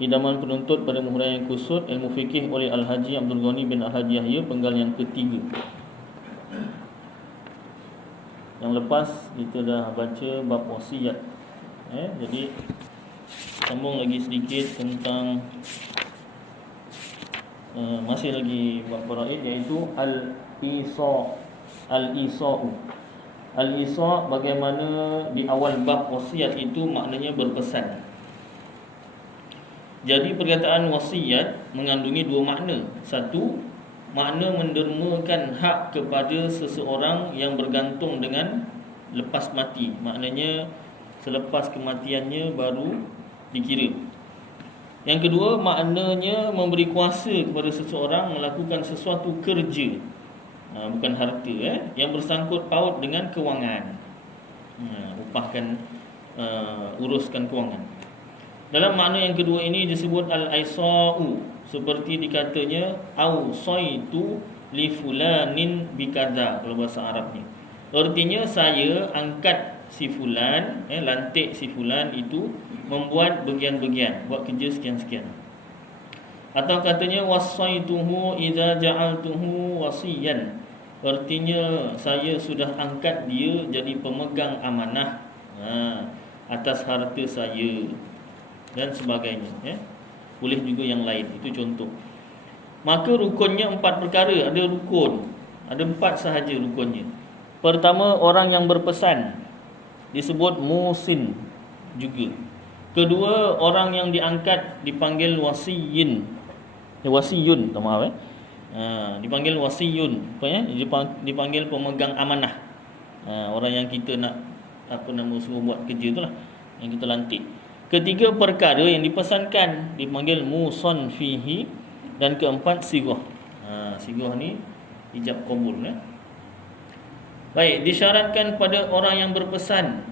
Idaman penuntut pada Muhyiddin Kusut ilmu fikih oleh Al-Haji Abdul Ghani bin Al-Haji Yahya, penggal yang ketiga. Yang lepas kita dah baca bab wasiat. Jadi sambung lagi sedikit tentang masih lagi bab faraid, iaitu al-isa. Al-isa'u. Al-isa' bagaimana di awal bab wasiat itu maknanya berpesan. Jadi perkataan wasiat mengandungi dua makna. Satu, makna mendermakan hak kepada seseorang yang bergantung dengan lepas mati. Maknanya selepas kematiannya baru dikira. Yang kedua, maknanya memberi kuasa kepada seseorang melakukan sesuatu kerja, bukan harta, yang bersangkut paut dengan kewangan. Upahkan, uruskan kewangan. Dalam makna yang kedua ini disebut al-aisa'u, seperti dikatanya awsaitu li fulanin bikadza kalau bahasa Arabnya. Artinya saya angkat si fulan, lantik si fulan itu membuat bagian-bagian, buat kerja sekian-sekian. Atau katanya wasaituhu idza ja'altuhu wasiyan. Artinya saya sudah angkat dia jadi pemegang amanah atas harta saya dan sebagainya. Boleh juga yang lain, itu contoh. Maka rukunnya 4 perkara. Ada rukun, ada 4 sahaja rukunnya. Pertama, orang yang berpesan disebut musin juga. Kedua, orang yang diangkat dipanggil wasiyin. Wasiyun, maaf dipanggil wasiyun. Dipanggil pemegang amanah. Orang yang kita nak suruh buat kerja itulah, yang kita lantik. Ketiga, perkara yang dipesankan dipanggil muson fihi. Dan keempat, sigoh. Sigoh ni ijab qabul. Baik, disyaratkan pada orang yang berpesan,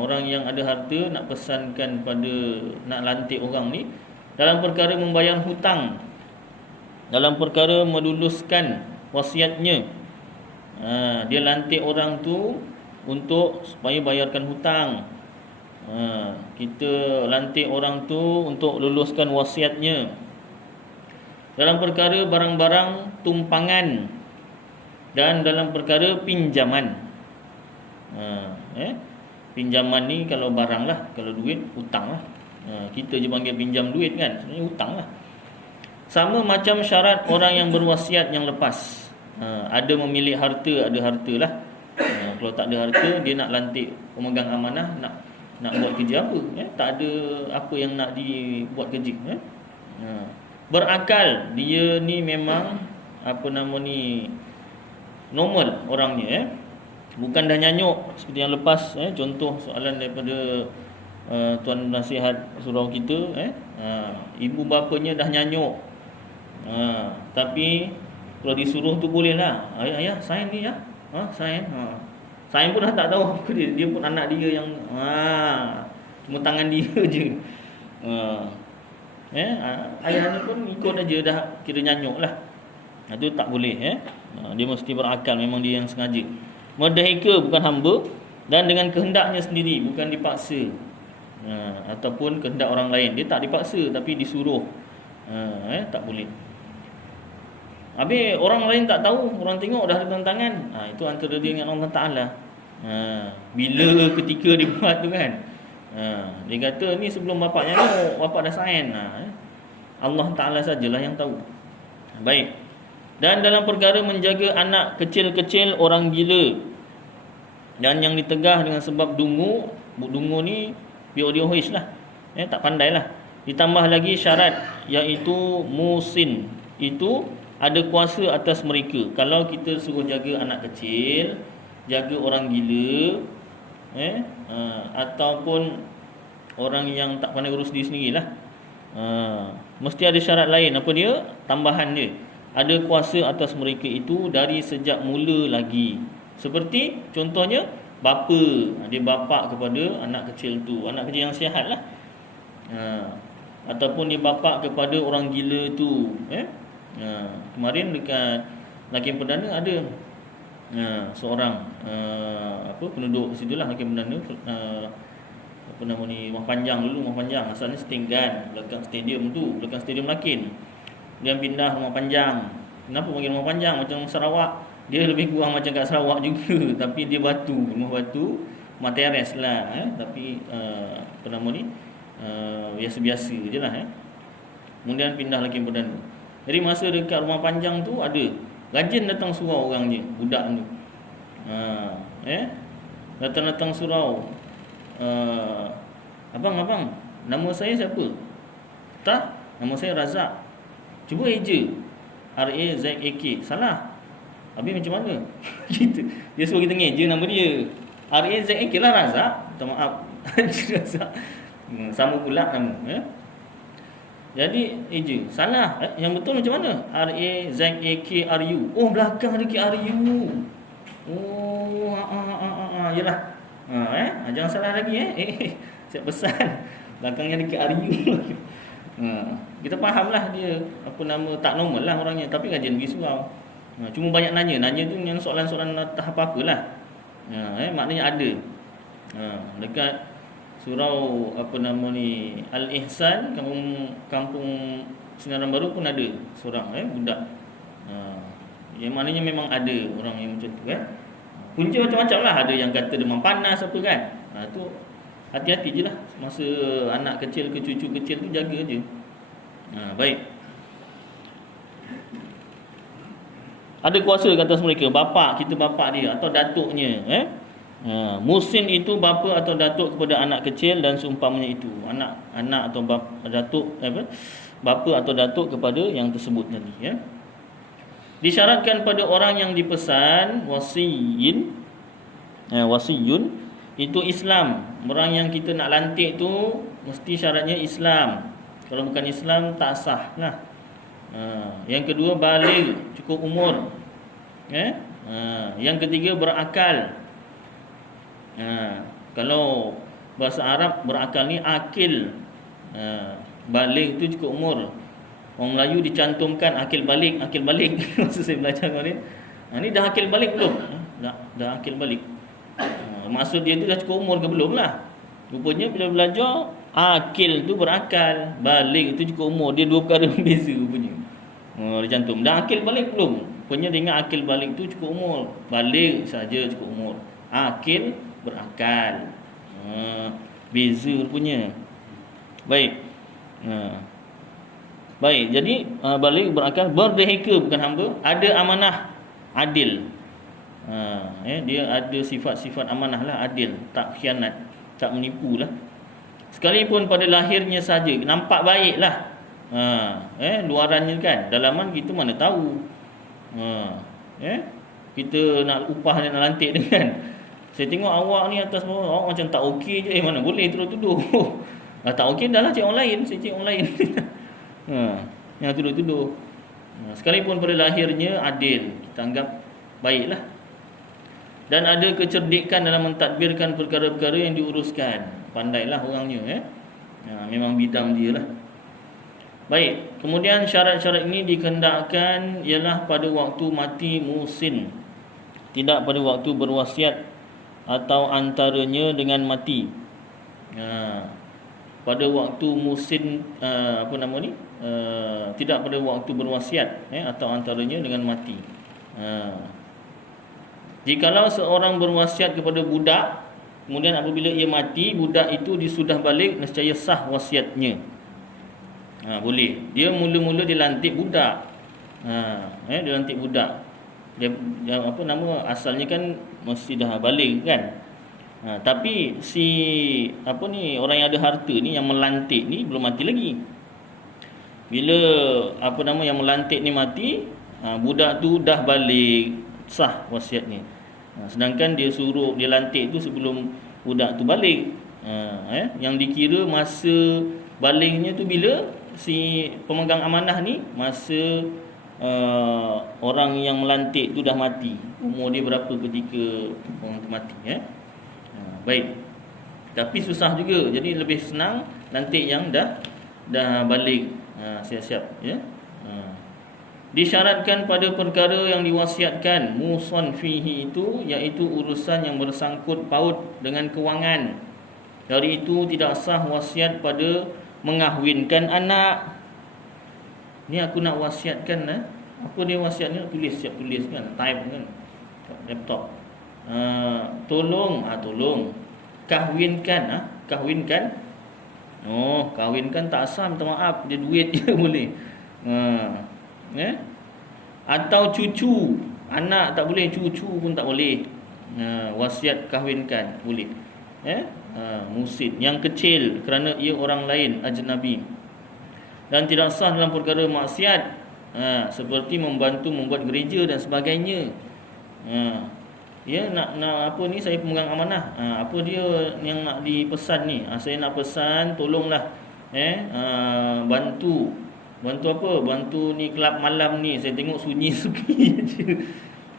orang yang ada harta nak pesankan pada, nak lantik orang ni dalam perkara membayar hutang, dalam perkara meluluskan wasiatnya. Dia lantik orang tu untuk supaya bayarkan hutang. Kita lantik orang tu untuk luluskan wasiatnya. Dalam perkara barang-barang tumpangan dan dalam perkara pinjaman. Pinjaman ni kalau barang lah, kalau duit hutang lah. Kita je panggil pinjam duit kan, sebenarnya hutang lah. Sama macam syarat orang yang berwasiat yang lepas. Ada memilih harta, ada harta lah. Kalau tak ada harta, dia nak lantik pemegang amanah, nak buat kerja apa? Tak ada apa yang nak dibuat kerja. Berakal, dia ni memang normal orangnya. Bukan dah nyanyuk seperti yang lepas. Contoh soalan daripada tuan nasihat surau kita. Ibu bapanya dah nyanyuk, tapi kalau disuruh tu boleh lah. Ayah sign ni ya, sign. Sign pun dah tak tahu apa dia. Dia pun anak dia yang cuma tangan dia je. Ayahnya pun ikut aja, dah kira nyanyuk lah. Itu tak boleh. Dia mesti berakal, memang dia yang sengaja. Merdeka, bukan hamba, dan dengan kehendaknya sendiri, bukan dipaksa. Ataupun kehendak orang lain. Dia tak dipaksa tapi disuruh. Tak boleh. Habis orang lain tak tahu, orang tengok dah ada tangan. Itu antara dia dengan Allah Ta'ala. Bila ketika dia buat tu kan, dia kata ni sebelum bapak nyanyuk, bapak dah sign. Allah Ta'ala sajalah yang tahu. Baik. Dan dalam perkara menjaga anak kecil-kecil orang gila dan yang ditegah dengan sebab dungu. Dungu ni biodihois lah, tak pandai lah. Ditambah lagi syarat, iaitu musin, itu ada kuasa atas mereka. Kalau kita suruh jaga anak kecil, jaga orang gila, ataupun orang yang tak pandai urus diri sendirilah, mesti ada syarat lain. Apa dia? Tambahan dia, ada kuasa atas mereka itu dari sejak mula lagi. Seperti contohnya bapa, dia bapa kepada anak kecil tu, anak kecil yang sihat lah. Ataupun dia bapa kepada orang gila tu. Kemarin dekat Hakim Perdana ada seorang penduduk situlah, Hakim Perdana, apa nama ni, Rumah Panjang dulu, Rumah Panjang asalnya Setinggan, belakang stadium tu, belakang stadium Lakin. Dia pindah Rumah Panjang. Kenapa panggil Rumah Panjang? Macam Sarawak, dia lebih kurang macam kat Sarawak juga tapi dia batu, rumah batu, rumah teres lah, tapi apa nama ni, biasa-biasa je lah. Kemudian pindah Lakin Perdana. Jadi masa dekat Rumah Panjang tu ada rajin datang surau orang je, budak tu. Datang-datang surau. Abang, nama saya siapa? Tak, nama saya Razak. Cuba eja R-A-Z-A-K. Salah. Habis macam mana? Gitu. Dia suruh kita ngeja nama dia. R-A-Z-A-K lah Razak. Minta maaf. Razak. Sama pula nama. Jadi eja. Salah. Yang betul macam mana? R-A-Z-A-K-R-U. Oh, belakang ada K-R-U. Oh, yelah. Jangan salah lagi. Saya pesan. Belakangnya ada K-R-U. Kita fahamlah dia apa nama, tak normal lah orangnya, tapi rajin pergi surau. Cuma banyak nanya tu yang soalan-soalan tahap apa-apalah. Maknanya ada. Dekat surau apa nama ni, Al-Ihsan, kampung Sinaran Baru pun ada seorang budak. Yang maknanya memang ada orang yang macam tu kan. Punca macam-macam lah. Ada yang kata demam panas apa kan. Tu hati-hati je lah. Masa anak kecil ke cucu kecil tu jaga je. Baik. Ada kuasa kat atas mereka, bapak dia atau datuknya. Musin itu bapa atau datuk kepada anak kecil dan seumpamanya itu. Anak atau datuk bapa atau datuk kepada yang tersebut tadi. Disyaratkan pada orang yang dipesan wasiyun itu Islam. Orang yang kita nak lantik tu mesti syaratnya Islam. Kalau bukan Islam tak sah lah. Yang kedua baligh, cukup umur. Yang ketiga berakal. Kalau bahasa Arab berakal ni akil. Baligh tu cukup umur. Orang Melayu dicantumkan akil balik. Masa saya belajar kemarin, ni dah akil balik belum? Dah akil balik. Maksud dia tu dah cukup umur ke belum lah. Rupanya bila belajar, akil tu berakal, balik tu cukup umur. Dia dua perkara berbeza rupanya. Dia cantum. Dah akil balik belum? Rupanya dia ingat akil balik tu cukup umur. Balik saja cukup umur. Akil berakal. Beza rupanya. Baik. Baik, jadi balik berakal, berdeheka bukan hamba, ada amanah, adil. Dia ada sifat-sifat amanah lah, adil, tak khianat, tak menipu lah. Sekalipun pada lahirnya saja nampak baik lah, luarannya kan, dalaman kita mana tahu. Kita nak upah dan nak lantik dengan, saya tengok awak ni atas bawah, awak macam tak okey je. Mana boleh terus tuduh. Tak okey dah lah, cek orang lain. Saya cek orang lain. Yang tuduh-tuduh. Sekalipun pada lahirnya adil, kita anggap baiklah. Dan ada kecerdikan dalam mentadbirkan perkara-perkara yang diuruskan. Pandailah orangnya. Memang bidang dia lah. Baik, kemudian syarat-syarat ini dikehendakkan ialah pada waktu mati musin, tidak pada waktu berwasiat atau antaranya dengan mati. Pada waktu musin tidak pada waktu berwasiat atau antaranya dengan mati. Jikalau seorang berwasiat kepada budak, kemudian apabila ia mati, budak itu disudah balik, nescaya sah wasiatnya. Boleh. Dia mula-mula dilantik budak. Dilantik budak. Dia asalnya kan mesti dah balik kan. Tapi si orang yang ada harta ni, yang melantik ni belum mati lagi. Bila yang melantik ni mati, budak tu dah balik, sah wasiatnya. Sedangkan dia lantik tu sebelum budak tu balik. Yang dikira masa baliknya tu bila si pemegang amanah ni, masa orang yang melantik tu dah mati. Umur dia berapa ketika orang tu mati. Baik. Tapi susah juga. Jadi lebih senang lantik yang dah balik, siap-siap Disyaratkan pada perkara yang diwasiatkan muson fihi itu, iaitu urusan yang bersangkut paut dengan kewangan. Dari itu tidak sah wasiat pada mengahwinkan anak. Ni aku nak wasiatkan apa dia wasiat ni, tulis, siap tulis kan, type kan kat laptop. Tolong kahwinkan. Kahwinkan tak sah, minta maaf, dia duit je boleh. Atau cucu, anak tak boleh, cucu pun tak boleh. Wasiat kahwinkan boleh. Musid yang kecil kerana ia orang lain, ajnabi. Dan tidak sah dalam perkara maksiat, seperti membantu membuat gereja dan sebagainya. Nak apa ni, saya pemegang amanah, apa dia yang nak dipesan ni, saya nak pesan, tolonglah bantu apa, bantu ni kelab malam ni, saya tengok sunyi sepi je.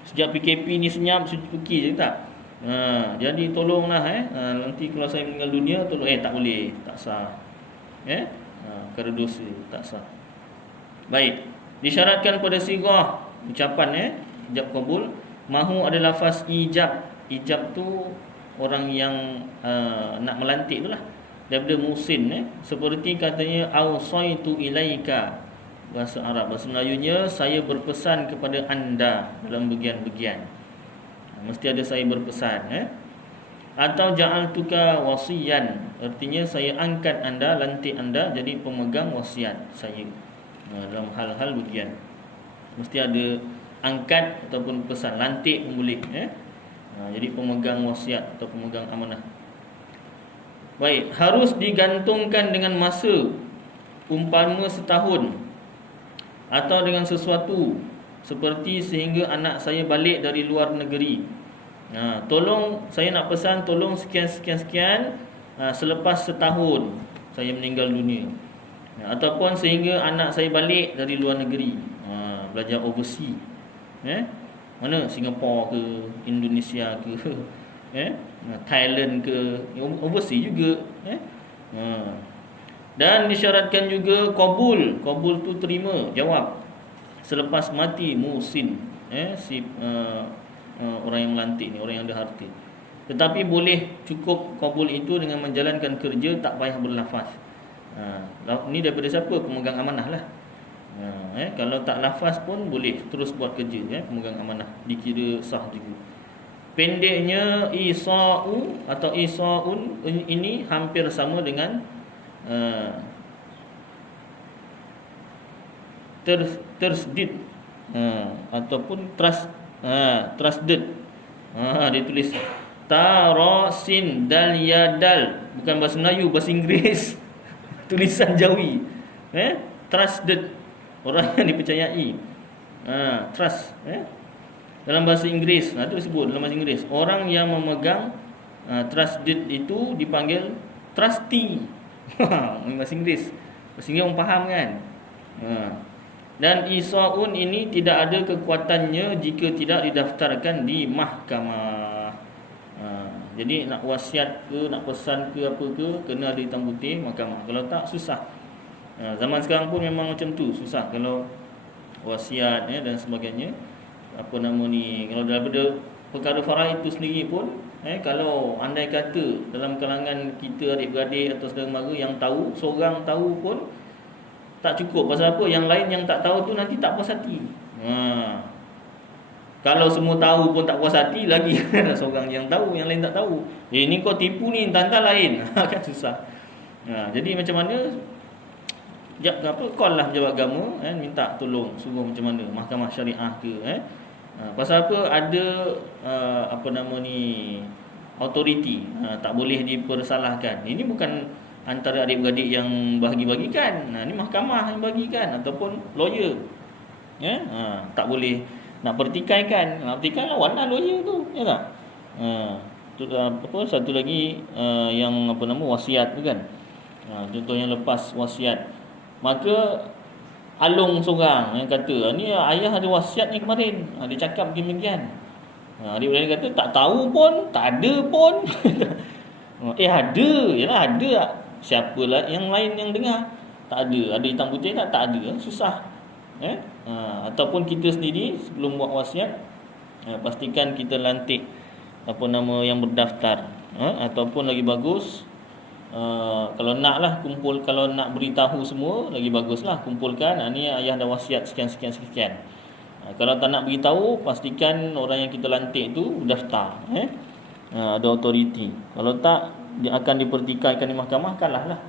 Sejak PKP ni senyap sepi je tak. Jadi tolonglah nanti kalau saya meninggal dunia tolong, tak boleh, tak sah. Kerana dosa, tak sah. Baik, disyaratkan pada sigah ucapan ijab kabul. Mahu ada lafaz ijab. Ijab tu orang yang nak melantik tu lah, daripada musin. Seperti katanya awsaitu ilaika, bahasa Arab. Bahasa Melayunya, saya berpesan kepada anda, dalam bagian-bagian. Mesti ada saya berpesan. Atau ja'altuka wasiyan, artinya saya angkat anda, lantik anda jadi pemegang wasiat saya. Dalam hal-hal bagian mesti ada angkat ataupun pesan, lantik pun boleh. Jadi pemegang wasiat atau pemegang amanah. Baik, harus digantungkan dengan masa, umpama setahun, atau dengan sesuatu, seperti sehingga anak saya balik dari luar negeri. Tolong, saya nak pesan, tolong sekian selepas setahun saya meninggal dunia. Ataupun sehingga anak saya balik dari luar negeri, belajar overseas. Mana, Singapura ke, Indonesia ke, Thailand ke, overseas juga. Dan disyaratkan juga qabul. Qabul tu terima, jawab selepas mati musin, orang yang melantik ni, orang yang ada harta. Tetapi boleh cukup qabul itu dengan menjalankan kerja, tak payah berlafaz. Ni daripada siapa? Pemegang amanah lah. Kalau tak lafaz pun boleh terus buat kerja, pemegang amanah, dikira sah juga. Pendeknya isa'u atau isa'un ini hampir sama dengan tersdid ataupun trusted. Dia tulis tarasin dal yadal, bukan bahasa Melayu, bahasa Inggeris. Tulisan Jawi. Trusted, orang yang dipercayai. Trust. Dalam bahasa Inggeris, itu disebut dalam bahasa Inggeris, orang yang memegang trusted itu dipanggil trustee. Bahasa Inggeris. Bahasa Inggeris orang faham kan. Dan isa'un ini tidak ada kekuatannya jika tidak didaftarkan di mahkamah. Jadi nak wasiat ke, nak pesan ke, apa ke, kena ada hitam putih mahkamah. Kalau tak, susah. Zaman sekarang pun memang macam tu, susah kalau wasiat dan sebagainya. Apa nama ni, kalau daripada perkara faraid itu sendiri pun, kalau andai kata dalam kalangan kita adik-beradik atau saudara mara yang tahu, seorang tahu pun tak cukup. Pasal apa? Yang lain yang tak tahu tu nanti tak puas hati. Kalau semua tahu pun tak puas hati, lagi seorang yang tahu, yang lain tak tahu. Ni kau tipu ni, tanda lain. Kan susah. Jadi macam mana? Call lah pejabat agama, minta tolong, suruh macam mana, mahkamah syariah ke. Pasal apa? Ada apa nama ni, autoriti, tak boleh dipersalahkan. Ini bukan antara adik-beradik yang bahagi-bagikan. Ini mahkamah yang bagikan, ataupun lawyer. Tak boleh nak pertikaikan. Nak pertikai, lawan lah lawyer tu, ya tak? Satu lagi yang apa nama, wasiat tu kan. Contohnya lepas wasiat, maka alung seorang yang kata, ni ayah ada wasiat ni kemarin, dia cakap begini-beginian. Adik-beradik kata tak tahu pun, tak ada pun. Ada, yalah ada. Siapalah yang lain yang dengar? Tak ada hitam putih tak? Tak ada, susah. Ataupun kita sendiri sebelum buat wasiat, pastikan kita lantik apa nama yang berdaftar. Ataupun lagi bagus, Kalau nak lah kumpul, kalau nak beritahu semua lagi baguslah kumpulkan, ni ayah dah wasiat sekian. Kalau tak nak beritahu, pastikan orang yang kita lantik tu daftar, ada autoriti. Kalau tak, dia akan dipertikaikan di mahkamah, kalah lah.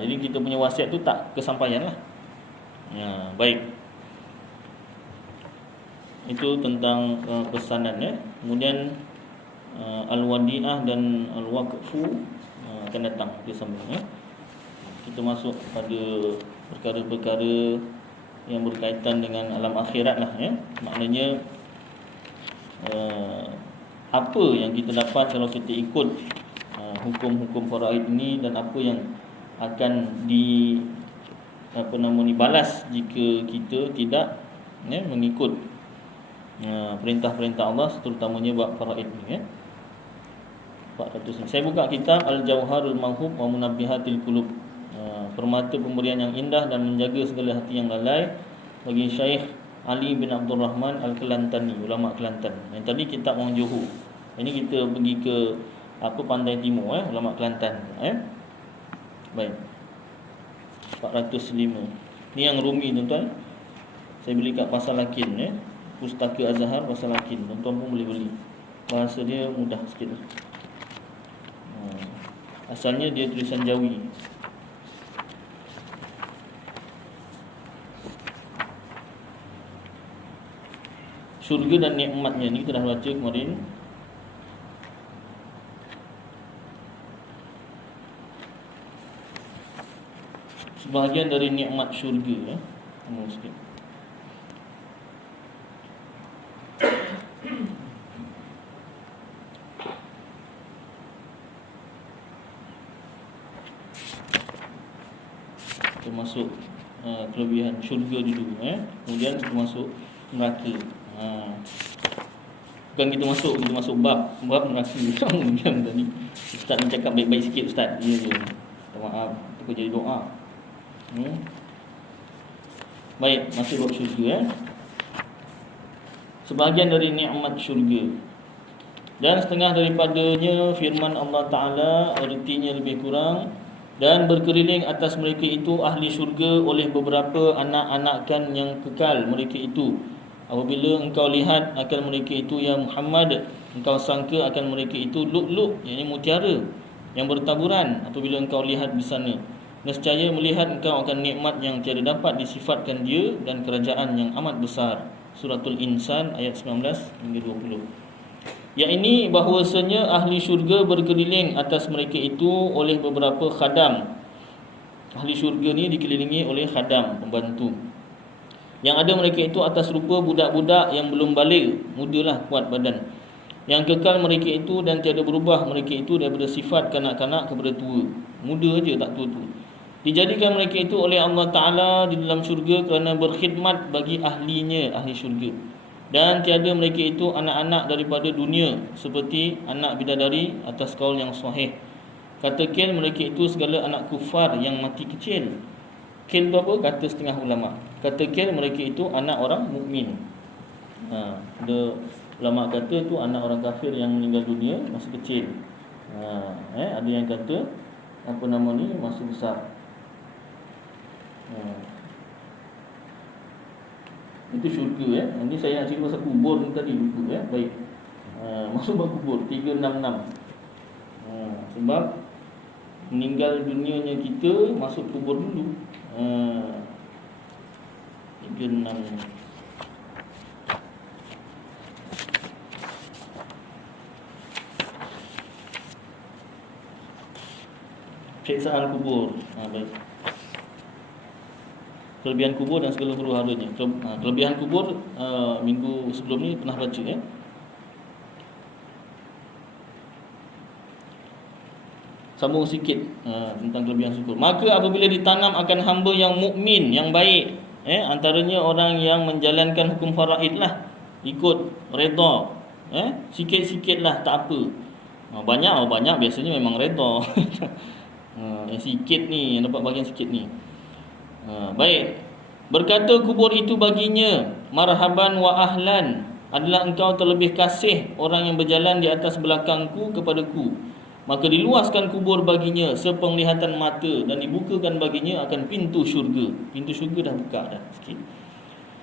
Jadi kita punya wasiat tu tak kesampaian lah. Baik, itu tentang pesanan Kemudian al-wadi'ah dan al-waqfu akan datang dia sambung Kita masuk pada perkara-perkara yang berkaitan dengan alam akhirat lah Maknanya apa yang kita dapat kalau kita ikut hukum-hukum faraid ini, dan apa yang akan balas jika kita tidak mengikut perintah-perintah Allah, terutamanya bab faraid ni 400 ni. Saya buka kitab Al-Jawharul Mawhub wa Munabbihatil Qulub, permata pemberian yang indah dan menjaga segala hati yang lalai, bagi Syekh Ali bin Abdul Rahman Al-Kelantani, ulama Kelantan. Yang tadi kitab orang Johor. Ini kita pergi ke Pantai Timur, ulama Kelantan. Baik, 405. Ni yang Rumi, tuan-tuan. Saya beli kat Pasar Lakin, Pustaka Azhar Pasar Lakin. Tuan-tuan pun boleh beli. Bahasa dia mudah sikit. Asalnya dia tulisan Jawi. Syurga dan nikmatnya ni kita dah baca kemarin. Sebahagian dari nikmat syurga sikit. Kita masuk kelebihan syurga dulu, kemudian kita masuk neraka. Bukan kita masuk bab neraka. Diam tadi. Ustaz nak cakap baik-baik sikit ustaz. Ya je. Minta maaf, aku jadi doa. Baik, masih bab syurga. Sebahagian dari nikmat syurga, dan setengah daripadanya firman Allah Ta'ala, artinya lebih kurang, dan berkeliling atas mereka itu ahli syurga oleh beberapa anak-anakan yang kekal mereka itu. Apabila engkau lihat akan mereka itu, ya Muhammad, engkau sangka akan mereka itu lu'lu', yakni mutiara yang bertaburan. Apabila engkau lihat di sana, nescaya melihat engkau akan nikmat yang tiada dapat disifatkan dia, dan kerajaan yang amat besar. Suratul Insan ayat 19 hingga 20. Yang ini bahawasanya ahli syurga berkeliling atas mereka itu oleh beberapa khadam. Ahli syurga ni dikelilingi oleh khadam, pembantu. Yang ada mereka itu atas rupa budak-budak yang belum balik, mudalah, kuat badan. Yang kekal mereka itu dan tiada berubah mereka itu daripada sifat kanak-kanak kepada tua. Muda aja, tak tua-tua. Dijadikan mereka itu oleh Allah Ta'ala di dalam syurga kerana berkhidmat bagi ahlinya, ahli syurga. Dan tiada mereka itu anak-anak daripada dunia, seperti anak bidadari atas kaul yang sahih. Katakan mereka itu segala anak kufar yang mati kecil. Kil tu apa? Kata setengah ulama. Katakan mereka itu anak orang mukmin. Ada ulama kata tu anak orang kafir yang meninggal dunia masih kecil. Ada yang kata masih besar. Itu syurga. Ini saya nak cerita pasal kubur ni tadi lupa Baik. Masuk bab kubur 366. Sebab meninggal dunianya kita masuk kubur dulu. 366. Siksaan kubur. Baik. Kelebihan kubur dan segala huru-haranya. Kelebihan kubur minggu sebelum ni pernah baca Sambung sikit tentang kelebihan syukur. Maka apabila ditanam akan hamba yang mukmin, yang baik, antaranya orang yang menjalankan hukum faraid lah, ikut redha, sikit-sikit lah, tak apa. Banyak biasanya memang redha. Yang sikit ni, yang dapat bahagian sikit ni. Baik. Berkata kubur itu baginya, marhaban wa ahlan, adalah engkau terlebih kasih orang yang berjalan di atas belakangku kepadaku. maka diluaskan kubur baginya sepenglihatan mata dan dibukakan baginya akan pintu syurga. Pintu syurga dah buka dah sikit.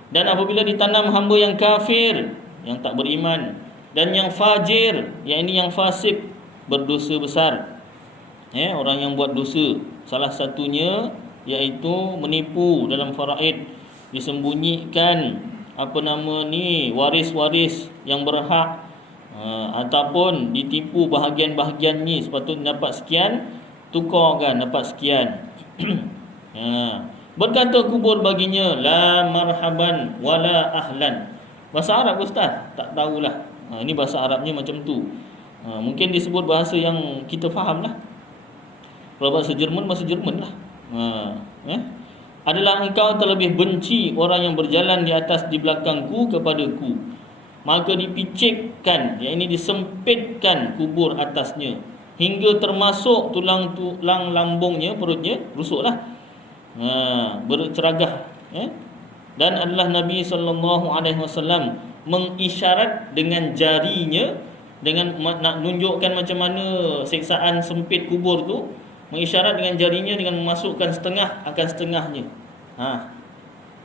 Dan apabila ditanam hamba yang kafir, yang tak beriman, dan yang fajir, yang ini yang fasik, berdosa besar, orang yang buat dosa, salah satunya iaitu menipu dalam faraid, disembunyikan waris-waris yang berhak, ataupun ditipu bahagian-bahagiannya, sepatutnya dapat sekian, tukarkan dapat sekian. Berkata kubur baginya, la marhaban wala ahlan. Bahasa Arab ustaz? Tak tahulah. Ini bahasa Arabnya macam tu. Mungkin disebut bahasa yang kita faham lah. Kalau bahasa Jerman lah. Adalah engkau terlebih benci orang yang berjalan di atas di belakangku kepadaku, maka dipicikkan, yang ini disempitkan kubur atasnya hingga termasuk tulang lambungnya, perutnya rusuklah, berceragah. Dan adalah Nabi SAW mengisyarat dengan jarinya, dengan nak tunjukkan macam mana siksaan sempit kubur tu, mengisyarat dengan jarinya dengan memasukkan setengah akan setengahnya.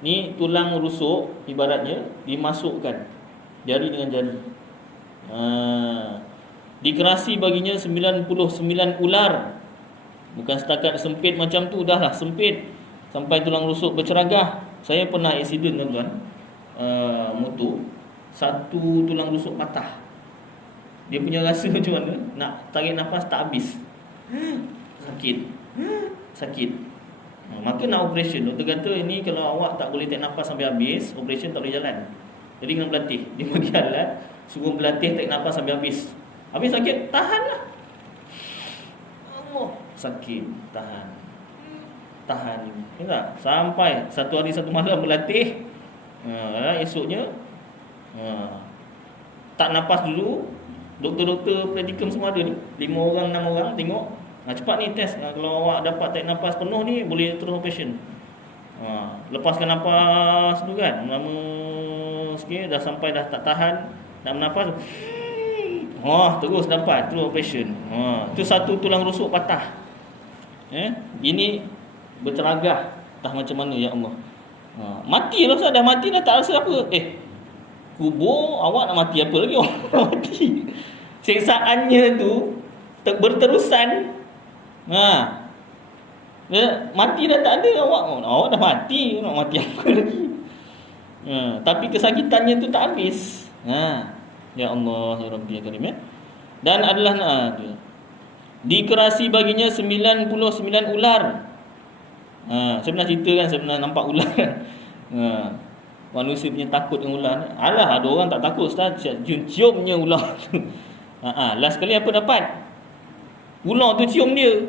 Ni tulang rusuk ibaratnya dimasukkan jari dengan jari. Dikerasi baginya 99 ular. Bukan setakat sempit macam tu, dah lah sempit sampai tulang rusuk berceragah. Saya pernah accident tuan-tuan, motor, satu tulang rusuk patah. Dia punya rasa macam mana, nak tarik nafas tak habis. Sakit. Maka nak operation. Doktor kata ini kalau awak tak boleh tarik nafas sampai habis, operation tak boleh jalan. Jadi kena berlatih. Dia bagi alat, suruh berlatih tarik nafas sampai habis. Habis sakit, tahanlah. Allah, sakit, tahan. Tak? Sampai satu hari satu malam berlatih. Esoknya tak nafas dulu. Doktor-doktor praktikum semua ada ni, 5 orang 6 orang tengok. Cepat ni test. Kalau awak dapat tarik nafas penuh ni, boleh terus operation. Lepaskan nafas dulu kan, lama sikit, dah sampai dah tak tahan nak bernafas, terus dapat terus operation. Itu satu tulang rusuk patah. Ini berceragah, entah macam mana, ya Allah. Mati lah Ustaz, dah mati dah tak rasa apa. Kubur awak nak mati apa lagi? Orang nak mati. Siksaannya tu berterusan. Mati dah tak ada awak dah mati, nak mati apa lagi? Tapi kesakitannya tu tak habis. Ya Allah, ya Rabbi ya Karim. Dan adalah dikerasi baginya 99 ular. Saya pernah cerita kan, saya pernah nampak ular kan. Manusia punya takut dengan ular. Alah, ada orang tak takut Ustaz, ciumnya ular tu. Last kali apa dapat? Ular tu cium dia.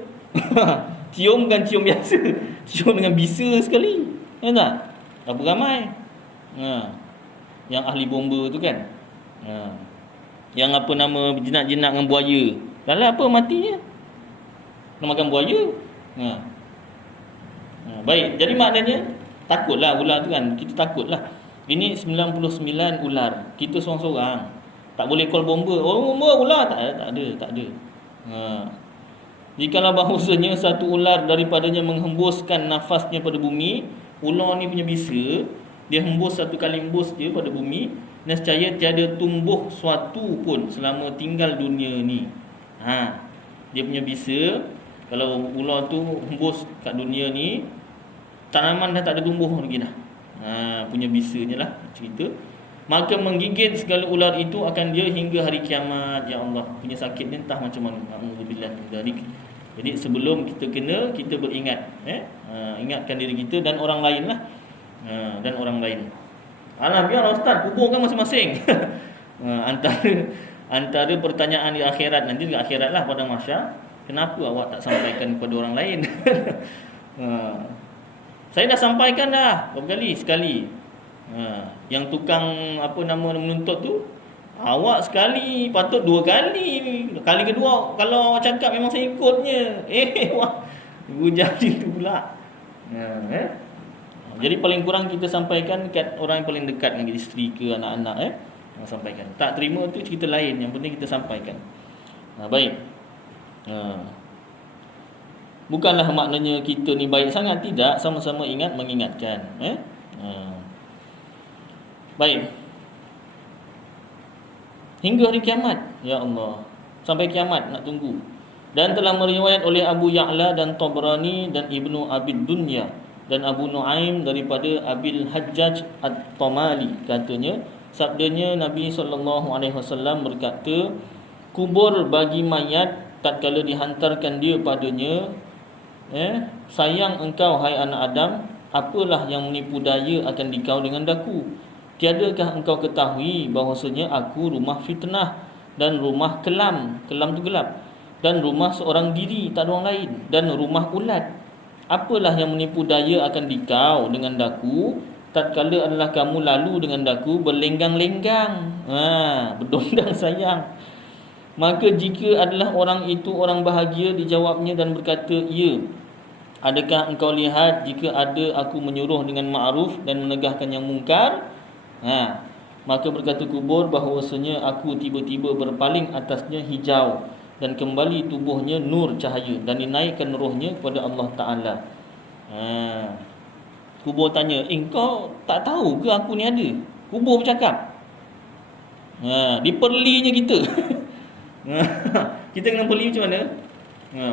Cium bukan cium biasa, cium dengan bisa sekali. Ya tak? Berapa ramai? Yang ahli bomba tu kan. Yang apa nama, jinak-jinak dengan buaya. Lalu apa matinya? Nak makan buaya. Baik, jadi maknanya takutlah ular tu kan. Kita takutlah. Ini 99 ular. Kita seorang-seorang. Tak boleh call bomba. Bomba ular tak ada. Jikalau bahawasanya satu ular daripadanya menghembuskan nafasnya pada bumi, ular ni punya bisa, dia hembus satu kali hembus je pada bumi, nescaya tiada tumbuh suatu pun selama tinggal dunia ni. Dia punya bisa, kalau ular tu hembus kat dunia ni, tanaman dah tak ada tumbuh lagi dah. Punya bisanya lah cerita. Maka menggigit segala ular itu akan dia hingga hari kiamat. Ya Allah, punya sakit ni entah macam mana. Alhamdulillah. Jadi sebelum kita kena, kita beringat, ingatkan diri kita dan orang lain lah. Dan orang lain. Biar Ustaz, kubur kan masing-masing. Antara pertanyaan di akhirat, nanti di akhirat lah pada mahsyar, kenapa awak tak sampaikan kepada orang lain? Saya dah sampaikan dah berapa kali? Sekali. Yang tukang menuntut tu, awak sekali, patut 2 kali. Kali kedua kalau awak cakap memang saya ikutnya. Hujah itu pula. Jadi paling kurang kita sampaikan kat orang yang paling dekat dengan isteri ke anak-anak, sampaikan. Tak terima tu cerita lain, yang penting kita sampaikan. Baik. Ha. Bukanlah maknanya kita ni baik sangat, tidak, sama-sama ingat mengingatkan. Ha. Baik. Hingga hari kiamat, ya Allah. Sampai kiamat nak tunggu. Dan telah meriwayat oleh Abu Ya'la dan Tabrani dan Ibnu Abid Dunya dan Abu Nuaim daripada Abil Hajjaj At-Tamali, katanya, sabdanya Nabi SAW berkata, kubur bagi mayat tatkala dihantarkan dia padanya, sayang engkau hai anak Adam, apalah yang menipu daya akan dikau dengan daku? Tiadakah engkau ketahui bahawasanya aku rumah fitnah dan rumah kelam tu gelap, dan rumah seorang diri, tak ada orang lain, dan rumah ulat. Apalah yang menipu daya akan dikau dengan daku tatkala adalah kamu lalu dengan daku berlenggang-lenggang, berdondang sayang. Maka jika adalah orang itu orang bahagia, dijawabnya dan berkata, ya. Adakah engkau lihat jika ada aku menyuruh dengan ma'ruf dan menegahkan yang mungkar? Maka berkata kubur bahawasanya aku tiba-tiba berpaling, atasnya hijau, dan kembali tubuhnya nur cahaya, dan dinaikkan rohnya kepada Allah Ta'ala. Kubur tanya, kau tak tahu ke aku ni ada? Kubur bercakap. Diperlinya kita. Kita kena perli macam mana?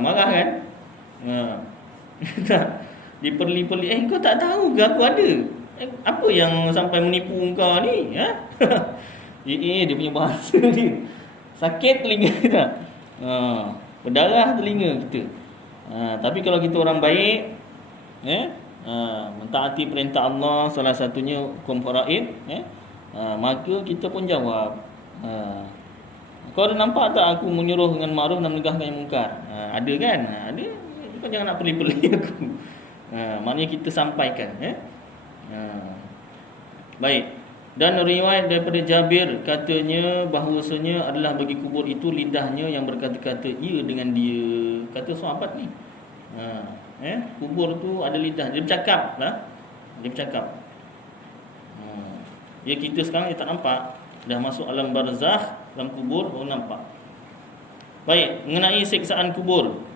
Marah kan? Diperli-perli, kau tak tahu ke aku ada? Apa yang sampai menipu engkau ni? Dia punya bahasa dia. Sakit telinga tak? Berdarah telinga kita. Tapi kalau kita orang baik, mentaati perintah Allah, salah satunya hukum faraid, maka kita pun jawab, kau ada nampak tak aku menyuruh dengan ma'ruf dan menegahkan yang mungkar? Ada kan? Ada. Kau jangan nak perli-perli aku. Maknanya kita sampaikan. Baik. Dan riwayat daripada Jabir, katanya bahawasanya adalah bagi kubur itu lidahnya yang berkata-kata ya dengan dia. Kata sahabat ni, kubur tu ada lidah, dia bercakap lah. Dia bercakap. Ya, kita sekarang dia tak nampak. Dah masuk alam barzakh, dalam kubur baru nampak. Baik, mengenai siksaan kubur.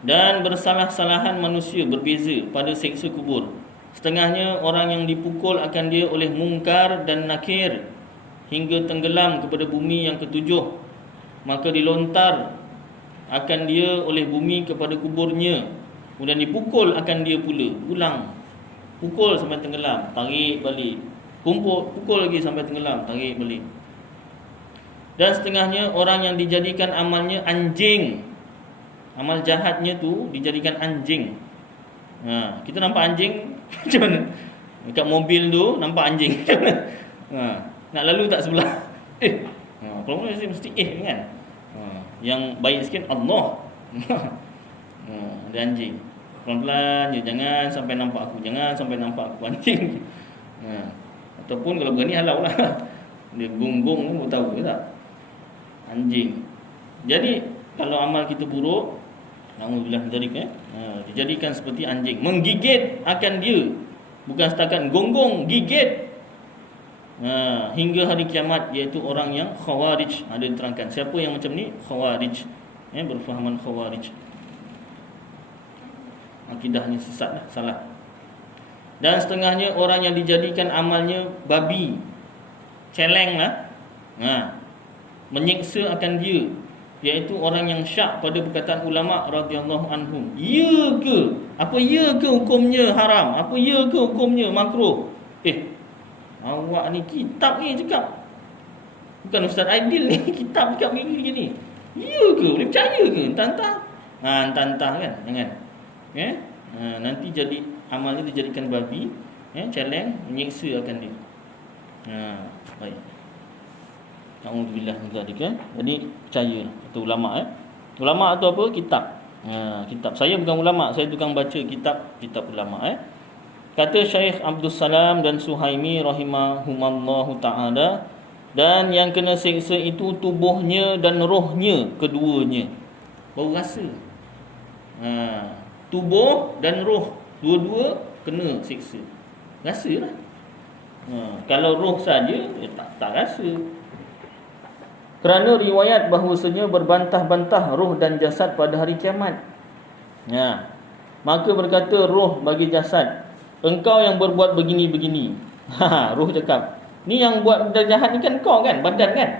Dan bersalah-salahan manusia berbeza pada siksa kubur. Setengahnya orang yang dipukul akan dia oleh mungkar dan nakir hingga tenggelam kepada bumi yang ketujuh, maka dilontar akan dia oleh bumi kepada kuburnya, kemudian dipukul akan dia pula, ulang, pukul sampai tenggelam, tarik balik, pukul lagi sampai tenggelam, tarik balik. Dan setengahnya orang yang dijadikan amalnya anjing, amal jahatnya tu dijadikan anjing. Kita nampak anjing macam mana? Dekat mobil tu nampak anjing macam mana? Nak lalu tak sebelah? Kalau mesti kan? Yang baik sikit Allah. Ada anjing. Pelan-pelan je, jangan sampai nampak aku, jangan sampai nampak aku, anjing. Ataupun kalau berani halau lah. Dia gonggong pun tahu ke tak? Anjing. Jadi kalau amal kita buruk, alhamdulillah dijadikan seperti anjing, menggigit akan dia, bukan setakat gonggong, gigit hingga hari kiamat, iaitu orang yang khawarij. Ada diterangkan siapa yang macam ni, khawarij, berfahaman khawarij, akidahnya sesat lah, salah. Dan setengahnya orang yang dijadikan amalnya babi, celeng lah, menyiksa akan dia, iaitu orang yang syak pada perkataan ulama radhiyallahu anhum. Ya ke? Apa ya ke hukumnya haram? Apa ya ke hukumnya makruh? Awak ni kitab ni cakap, bukan Ustaz Aidil ni, kitab cakap begini. Ya ke? Boleh percaya ke? Entah-entah. Entah-entah kan? Jangan. Nanti jadi amalnya dijadikan babi, celeng, menyiksa akan dia. Baik. Alhamdulillah kan. Jadi percaya kata ulama. Ulama tu apa? Kitab. Kitab. Saya bukan ulama, saya tukang baca kitab ulama. Kata Syekh Abdul Salam dan Suhaimi rahimahumallahu taala, dan yang kena siksa itu tubuhnya dan rohnya, keduanya. Baru rasa. Tubuh dan roh, dua-dua kena siksa. Rasalah. Kalau roh saja tak rasa. Kerana riwayat bahawasanya berbantah-bantah roh dan jasad pada hari kiamat. Maka berkata roh bagi jasad, engkau yang berbuat begini-begini. Roh cakap, ni yang buat jahat ni kan kau kan, badan kan.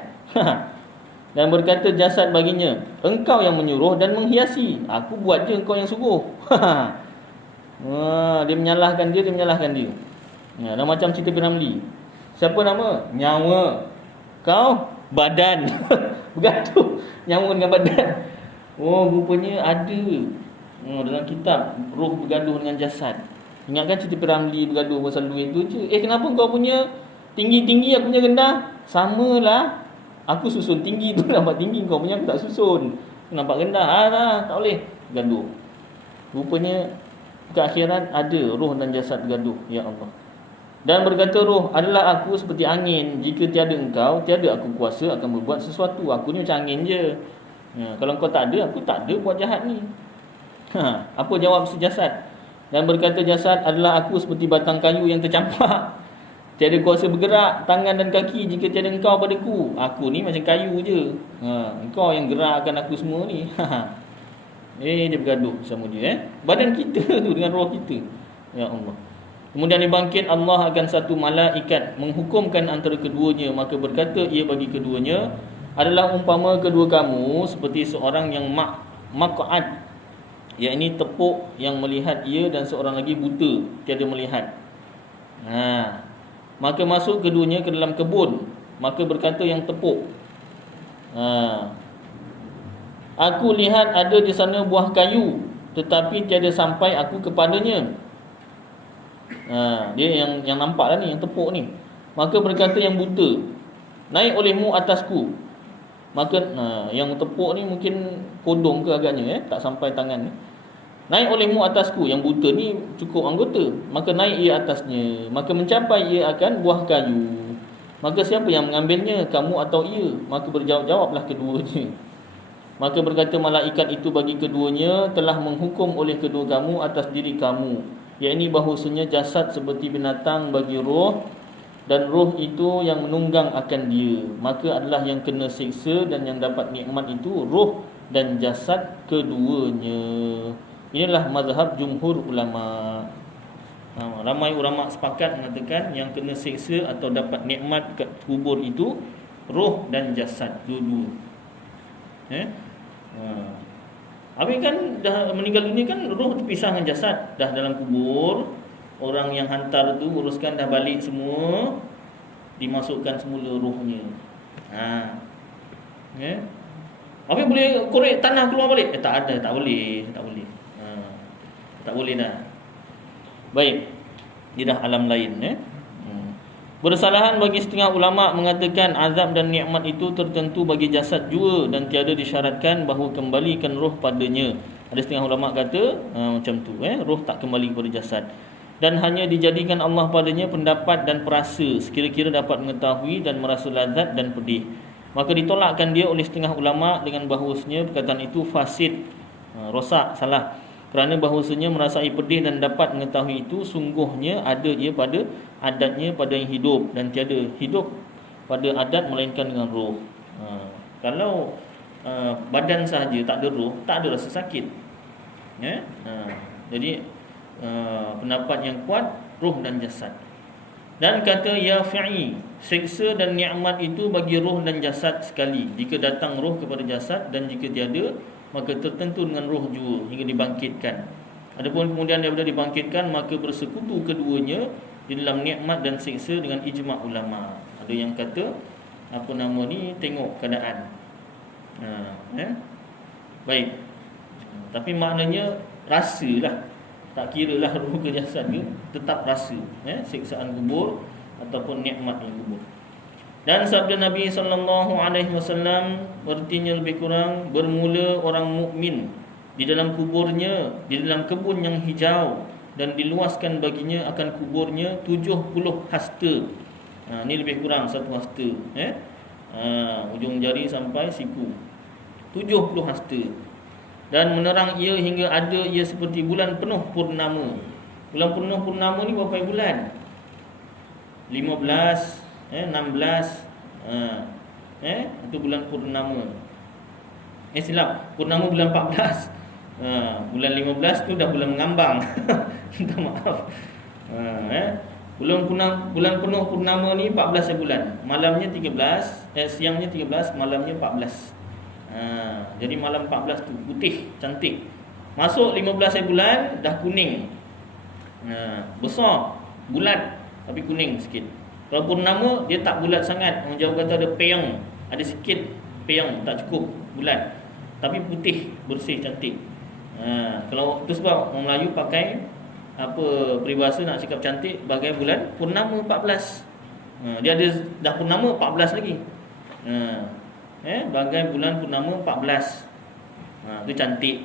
Dan berkata jasad baginya, engkau yang menyuruh dan menghiasi. Aku buat je, engkau yang suruh. Dia menyalahkan dia. Dan macam cerita Piramli. Siapa nama? Nyawa. Kau badan. Bergaduh nyawa dengan badan. Rupanya ada dalam kitab roh bergaduh dengan jasad. Ingatkan cerita Piramli bergaduh pasal duit tu je. Kenapa kau punya tinggi-tinggi, aku punya rendah? Samalah. Aku susun tinggi tu nampak tinggi, kau punya aku tak susun. Aku nampak rendah. Tak boleh bergaduh. Rupanya ke akhirat ada roh dan jasad bergaduh. Ya Allah. Dan berkata roh, adalah aku seperti angin. Jika tiada engkau, tiada aku kuasa akan berbuat sesuatu. Aku ni macam angin je. Kalau kau tak ada, aku tak ada buat jahat ni. Apa jawab si jasad? Dan berkata jasad, adalah aku seperti batang kayu yang tercampak. Tiada kuasa bergerak tangan dan kaki jika tiada engkau padaku. Aku ni macam kayu je. Engkau yang gerakkan aku semua ni. Dia bergaduh sama dia. Badan kita tu dengan roh kita. Ya Allah. Kemudian dibangkit Allah akan satu malaikat menghukumkan antara keduanya. Maka berkata ia bagi keduanya, adalah umpama kedua kamu seperti seorang yang maq'ad, yakni tepuk yang melihat ia, dan seorang lagi buta tiada melihat. Maka masuk keduanya ke dalam kebun. Maka berkata yang tepuk, aku lihat ada di sana buah kayu, tetapi tiada sampai aku kepadanya. Dia yang nampak lah ni, yang tepuk ni. Maka berkata yang buta, naik olehmu atasku. Maka yang tepuk ni mungkin kodong ke agaknya, tak sampai tangan ni. Naik olehmu atasku. Yang buta ni cukup anggota. Maka naik ia atasnya. Maka mencapai ia akan buah kayu. Maka siapa yang mengambilnya, kamu atau ia? Maka berjawab-jawablah keduanya. Maka berkata malaikat itu bagi keduanya, telah menghukum oleh kedua kamu atas diri kamu, yakni bahawasanya jasad seperti binatang bagi roh, dan roh itu yang menunggang akan dia. Maka adalah yang kena siksa, dan yang dapat nikmat itu roh dan jasad keduanya. Inilah mazhab jumhur ulama. Ramai ulama sepakat mengatakan yang kena siksa atau dapat nikmat kat kubur itu roh dan jasad dua-dua. Habis kan dah meninggal dunia kan roh terpisah dengan jasad. Dah dalam kubur, orang yang hantar tu uruskan dah balik semua, dimasukkan semula rohnya. Habis boleh korek tanah keluar balik? Tak ada, tak boleh. Tak boleh dah. Baik. Dia dah alam lain. Bersalahan bagi setengah ulama mengatakan azab dan nikmat itu tertentu bagi jasad jua, dan tiada disyaratkan bahawa kembalikan roh padanya. Ada setengah ulama kata macam tu, roh tak kembali kepada jasad, dan hanya dijadikan Allah padanya pendapat dan perasa, sekira-kira dapat mengetahui dan merasa lazat dan pedih. Maka ditolakkan dia oleh setengah ulama dengan bahawasanya perkataan itu fasid, rosak, salah. Kerana bahawasanya merasai pedih dan dapat mengetahui itu sungguhnya ada ia pada adatnya pada yang hidup, dan tiada hidup pada adat melainkan dengan roh. Kalau badan sahaja tak ada roh, tak ada rasa sakit. Jadi pendapat yang kuat roh dan jasad. Dan kata ya fi'i, siksa dan nikmat itu bagi roh dan jasad sekali. Jika datang roh kepada jasad, dan jika tiada, maka tertentu dengan roh jua hingga dibangkitkan. Adapun kemudian daripada dibangkitkan, maka bersekutu keduanya di dalam nikmat dan siksa dengan ijma' ulama. Ada yang kata tengok keadaan. Baik. Tapi maknanya rasalah. Tak kira lah roh ke jasad ke, tetap rasa siksaan kubur ataupun nikmat yang kubur. Dan sabda Nabi SAW artinya lebih kurang, bermula orang mukmin di dalam kuburnya, di dalam kebun yang hijau, dan diluaskan baginya akan kuburnya 70 hasta. Ini lebih kurang 1 hasta, ujung jari sampai siku, 70 hasta. Dan menerang ia hingga ada ia seperti bulan penuh purnama. Bulan penuh purnama ni berapa bulan? 15, 16, Itu bulan purnama. Silap, purnama bulan 14. Bulan 15 tu dah bulan mengambang. Minta maaf. Bulan penuh purnama ni 14 bulan. Malamnya 13, siangnya 13, malamnya 14. Jadi malam 14 tu putih, cantik. Masuk 15 bulan dah kuning. Besar, bulat tapi kuning sikit. Kalau purnama dia tak bulat sangat. Orang Jawa kata ada peyang, ada sikit peyang, tak cukup bulat. Tapi putih, bersih, cantik. Kalau tu sebab orang Melayu pakai peribahasa nak cakap cantik bagai bulan purnama 14. Dia ada dah purnama 14 lagi. Bagai bulan purnama 14. Tu cantik.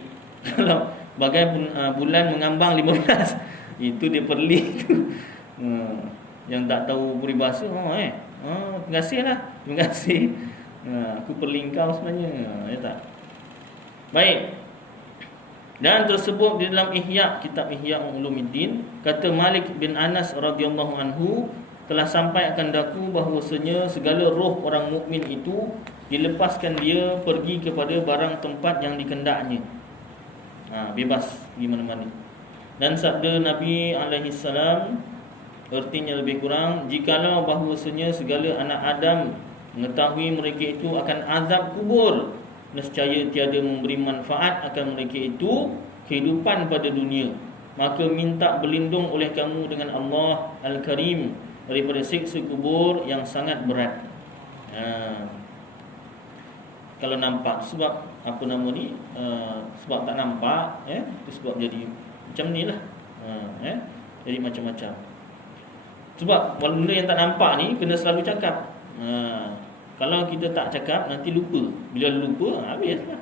Kalau bagai bulan mengambang 15, itu dia perli tu. Yang tak tahu peribahasa, terima kasih lah. Terima kasih. Aku perli kau sebenarnya. Ya tak? Baik. Dan tersebut di dalam Ihya, kitab Ihya Ulumuddin, kata Malik bin Anas radhiyallahu anhu, telah sampai akan daku bahawasanya segala roh orang mukmin itu dilepaskan dia pergi kepada barang tempat yang dikendaknya. Bebas pergi mana-mana. Dan sabda Nabi alaihi salam artinya lebih kurang, jikalau bahawasanya segala anak Adam mengetahui mereka itu akan azab kubur, nescaya tiada memberi manfaat akan mereka itu kehidupan pada dunia, maka minta berlindung oleh kamu dengan Allah Al-Karim daripada siksa kubur yang sangat berat. Kalau nampak, sebab apa nama ni, sebab tak nampak, itu sebab jadi macam ni lah. Jadi macam-macam. Sebab benda yang tak nampak ni kena selalu cakap. Kalau kita tak cakap nanti lupa. Bila lupa habislah.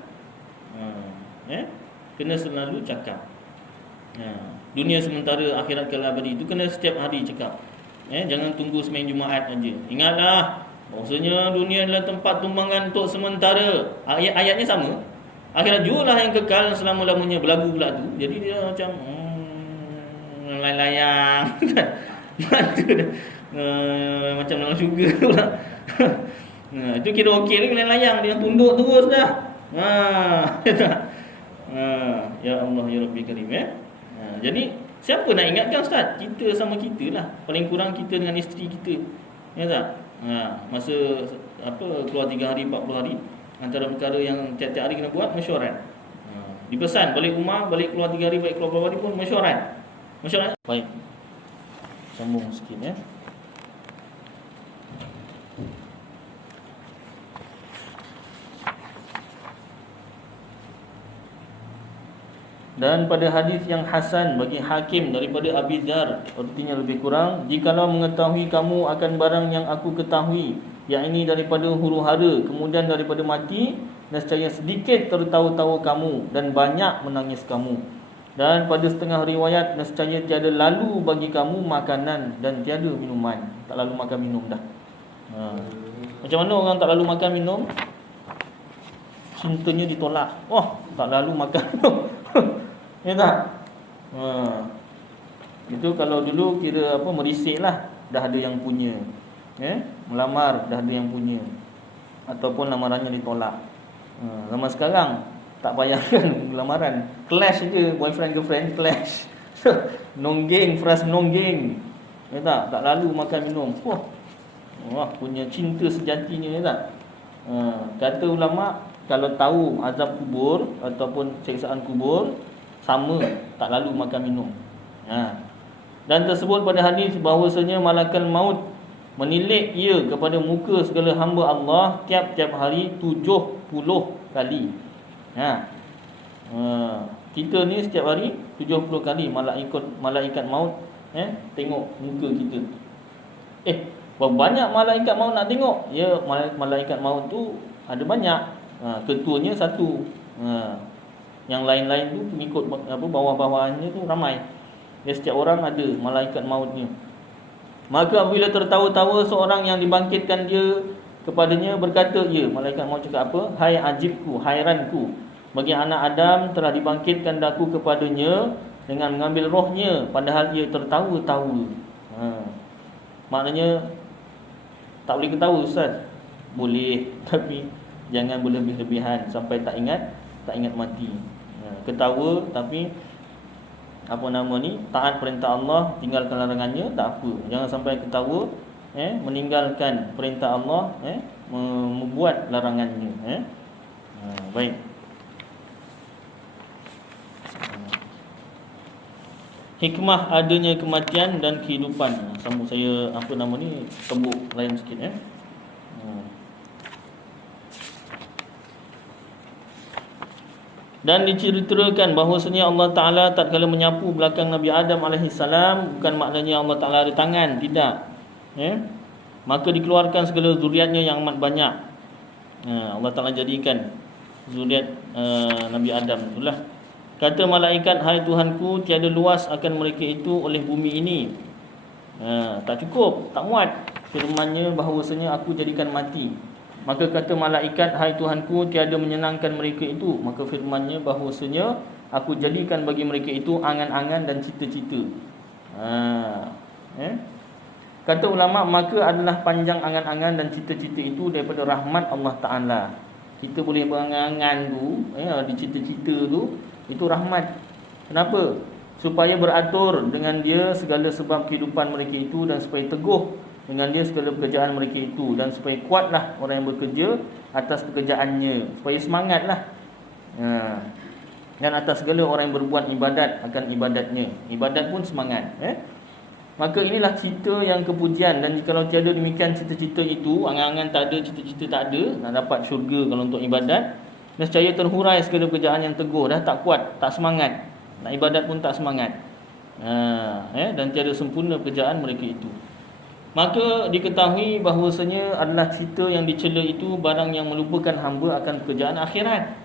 Kena selalu cakap. Dunia sementara, akhirat kekal abadi itu kena setiap hari cakap. Jangan tunggu seminggu Jumaat aja. Ingatlah bahawasanya dunia adalah tempat tumbangan untuk sementara. Ayatnya sama. Akhirat jugalah yang kekal selama-lamanya. Berlagu pula tu. Jadi dia macam layang-layang. Mata dia macam dalam syurga pula. Itu kira okey lagi, layang dia tunduk terus dah. Ya Allah ya Rabbi Karim. Jadi siapa nak ingatkan Ustaz? Kita sama kita lah. Paling kurang kita dengan isteri kita. Ya tak? Masa keluar 3 hari 40 hari, antara perkara yang tiap-tiap hari kena buat mesyuarat. Dipesan balik rumah, balik keluar 3 hari, balik keluar 40 hari pun mesyuarat. Mesyuarat. Baik. Sambung sikit ya. Dan pada hadis yang hasan bagi Hakim daripada Abi Dzar, artinya lebih kurang, jikalau mengetahui kamu akan barang yang aku ketahui, yakni daripada huru-hara kemudian daripada mati, nescaya sedikit tertawa-tawa kamu dan banyak menangis kamu. Dan pada setengah riwayat, nescaya tiada lalu bagi kamu makanan dan tiada minuman. Tak lalu makan minum dah. Macam mana orang tak lalu makan minum? Cintanya ditolak. Tak lalu makan minum. Ya tak? Itu kalau dulu kira merisik lah, dah ada yang punya. Melamar, dah ada yang punya. Ataupun lamarannya ditolak. Zaman sekarang tak payahkan lamaran, clash je, boyfriend girlfriend clash. Nonggeng, frasa nonggeng. Ya tak lalu makan minum. Punya cinta sejatinya, ya tak? Kata ulama, kalau tahu azab kubur ataupun siksaan kubur, sama tak lalu makan minum. Dan tersebut pada hadis bahawasanya malaikat maut menilik ia kepada muka segala hamba Allah tiap-tiap hari 70 kali. Kita ni setiap hari 70 kali malaikat maut tengok muka kita. Berapa banyak malaikat maut nak tengok? Ya, malaikat maut tu ada banyak. Ketuanya satu. Yang lain-lain tu pengikut bawah-bawahnya tu ramai. Setiap orang ada malaikat mautnya. Maka apabila tertawa-tawa seorang yang dibangkitkan dia kepadanya berkata, ya, malaikat maut cakap apa? Hai ajibku, hairanku, bagi anak Adam telah dibangkitkan daku kepadanya dengan mengambil rohnya, padahal ia tertawa-tawa. Maknanya tak boleh ketawa, Ustaz. boleh, tapi jangan berlebih-lebihan sampai tak ingat mati. Ketawa tapi taat perintah Allah, tinggalkan larangannya, tak apa. Jangan sampai ketawa meninggalkan perintah Allah, membuat larangannya. Baik. Hikmah adanya kematian dan kehidupan. Sambung saya tembuk lain sikit. Dan diceritakan bahawasanya Allah Ta'ala tatkala menyapu belakang Nabi Adam AS, bukan maknanya Allah Ta'ala ada tangan, tidak. Maka dikeluarkan segala zuriatnya yang amat banyak. Allah Ta'ala jadikan zuriat Nabi Adam itulah. Kata malaikat, hai Tuhanku, tiada luas akan mereka itu oleh bumi ini. Tak cukup, tak muat. Firman-Nya bahawasanya aku jadikan mati. Maka kata malaikat, hai Tuhanku, tiada menyenangkan mereka itu. Maka firman-Nya bahawasanya aku jadikan bagi mereka itu angan-angan dan cita-cita. Kata ulama, maka adalah panjang angan-angan dan cita-cita itu daripada rahmat Allah Ta'ala. Kita boleh berangan-angan tu, di cita-cita tu, itu rahmat. Kenapa? Supaya beratur dengan dia segala sebab kehidupan mereka itu, dan supaya teguh dengan dia segala pekerjaan mereka itu, dan supaya kuatlah orang yang bekerja atas pekerjaannya, supaya semangatlah. Dan atas segala orang yang berbuat ibadat akan ibadatnya, ibadat pun semangat. Maka inilah cita yang kepujian. Dan jika tiada demikian cita-cita itu, angan-angan tak ada, cita-cita tak ada, nak dapat syurga kalau untuk ibadat, nescaya terhurai segala pekerjaan yang teguh, dah tak kuat, tak semangat, nak ibadat pun tak semangat. Dan tiada sempurna pekerjaan mereka itu. Maka diketahui bahawasanya adalah cita yang dicela itu barang yang melupakan hamba akan pekerjaan akhirat.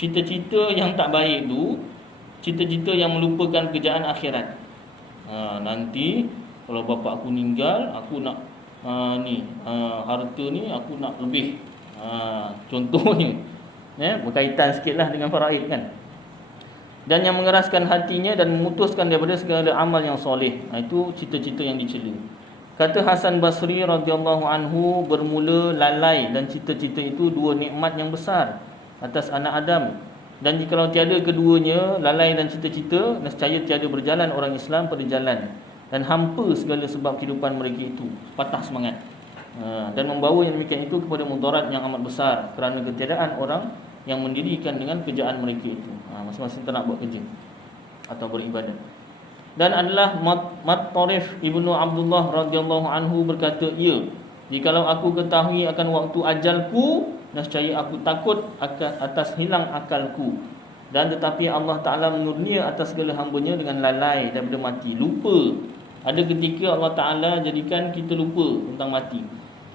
Cita-cita yang tak baik tu, cita-cita yang melupakan pekerjaan akhirat. Nanti kalau bapa aku meninggal, aku nak harta ni aku nak lebih. Contohnya, berkaitan sikitlah dengan faraid kan. Dan yang mengeraskan hatinya dan memutuskan daripada segala amal yang soleh. Itu cita-cita yang dicela. Kata Hasan Basri radhiyallahu anhu, bermula lalai dan cita-cita itu dua nikmat yang besar atas anak Adam. Dan jika tiada keduanya, lalai dan cita-cita, nescaya tiada berjalan orang Islam pada jalan, dan hampa segala sebab kehidupan mereka itu, patah semangat. Dan membawa yang demikian itu kepada mudarat yang amat besar, kerana ketiadaan orang yang mendirikan dengan kerjaan mereka itu. Masing-masing tak nak buat kerja atau beribadat. Dan adalah Mat-Tarif Ibnu Abdullah radhiyallahu anhu berkata, ya, jikalau aku ketahui akan waktu ajalku, nescaya aku takut akan atas hilang akalku. Dan tetapi Allah Ta'ala mengurnia atas segala hambanya dengan lalai daripada mati, lupa. Ada ketika Allah Ta'ala jadikan kita lupa tentang mati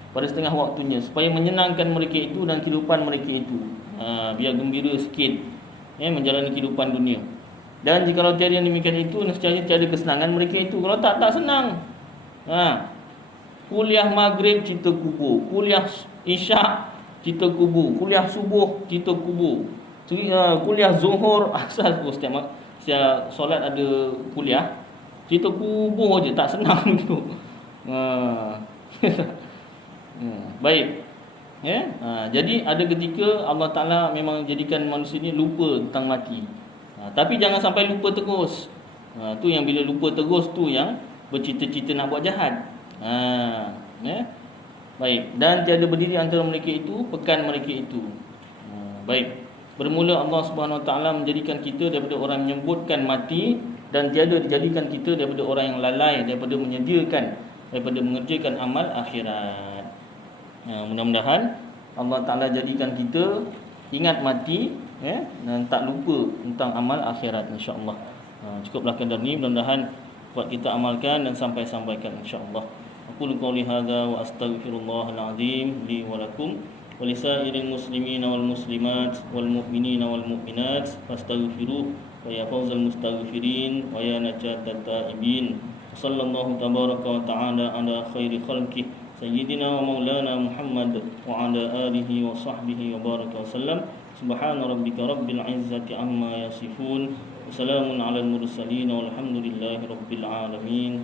pada setengah waktunya, supaya menyenangkan mereka itu dan kehidupan mereka itu, biar gembira sikit menjalani kehidupan dunia. Dan jika tiada yang demikian itu, nescaya tiada kesenangan mereka itu. Kalau tak senang. Kuliah maghrib cerita kubur, kuliah isyak cerita kubur, kuliah subuh cerita kubur, kuliah zuhur asal pun setiap solat ada kuliah, cerita kubur je, tak senang tu. Baik. Jadi ada ketika Allah Ta'ala memang jadikan manusia ni lupa tentang mati. Tapi jangan sampai lupa terus. Tu yang bila lupa terus tu yang bercita-cita nak buat jahat. Baik. Dan tiada berdiri antara mereka itu, pekan mereka itu. Baik. Bermula Allah Subhanahu Wa Taala menjadikan kita daripada orang menyebutkan mati, dan tiada dijadikan kita daripada orang yang lalai daripada menyediakan, daripada mengerjakan amal akhirat. Mudah-mudahan Allah Ta'ala jadikan kita ingat mati, dan tak lupa tentang amal akhirat, insya-Allah. Cukuplah kadar ni, mudah-mudahan buat kita amalkan dan sampaikan insya-Allah. Aku qouli hadza wa astaghfirullahal azim li wa lakum wa lisairil muslimin wal muslimat wal mu'minin wal mu'minat fastaghfiruh wa ya fawzal mustaghfirin wa ya najatat taibin. Sallallahu tabaraka wa ta'ala ala khairi khalqih sayyidina wa maulana Muhammad wa ala alihi wa sahbihi wa baraka wasallam. Subhana rabbika rabbil izzati amma yasifun, wa salamun alal mursalin walhamdulillahi rabbil alamin.